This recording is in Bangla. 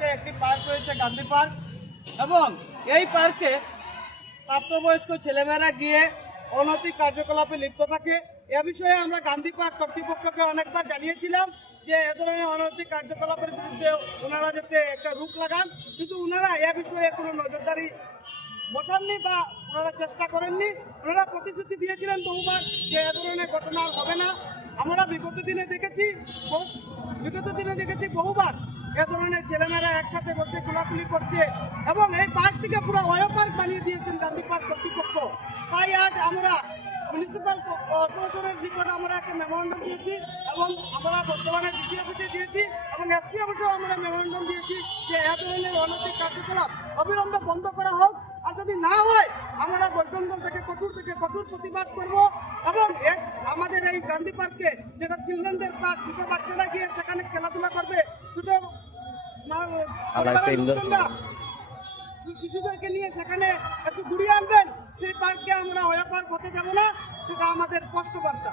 পার্কে একটি পার্ক রয়েছে গান্ধী পার্ক, এবং এই পার্কে প্রাপ্তবয়স্ক ছেলেমেয়েরা গিয়ে অনৈতিক কার্যকলাপে লিপ্ত থাকে। এ বিষয়ে আমরা গান্ধী পার্ক কর্তৃপক্ষকে অনেকবার জানিয়েছিলাম যে এ ধরনের অনৈতিক কার্যকলাপের বিরুদ্ধে ওনারা যাতে একটা রূপ লাগান, কিন্তু ওনারা এ বিষয়ে কোনো নজরদারি বসাননি বা ওনারা চেষ্টা করেননি। ওনারা প্রতিশ্রুতি দিয়েছিলেন বহুবার যে এ ধরনের ঘটনা আর হবে না। আমরা বিগত দিনে দেখেছি বহুবার এ ধরনের ছেলেমেয়েরা একসাথে বসে খোলাখুলি করছে, এবং এই পার্কটিকে পুরো অয় পার্ক বানিয়ে দিয়েছেন গান্ধী পার্ক কর্তৃপক্ষ। তাই আজ আমরা মিউনিসিপ্যাল কর্পোরেশনের নিকট আমরা একটা মেমোরেন্ডাম দিয়েছি, এবং আমরা বর্তমানে ডিসি অফিসে দিয়েছি এবং এসপি অফিসেও আমরা মেমোরেন্ডাম দিয়েছি যে এ ধরনের অনৈতিক কার্যকলাপ অবিলম্বে বন্ধ করা হোক। আর যদি না হয় আমরা বৈষ্ণব থেকে কঠোর প্রতিবাদ করব, এবং আমাদের এই গান্ধী পার্কে যেটা চিলড্রেনদের পার্ক, ছোট বাচ্চারা গিয়ে সেখানে খেলাধুলা করবে, ছোট শিশুদেরকে নিয়ে সেখানে একটু ঘুরিয়ে আনবেন, সেই পার্কে আমরা অয় পার্ক হতে যাব না, সেটা আমাদের স্পষ্ট বার্তা।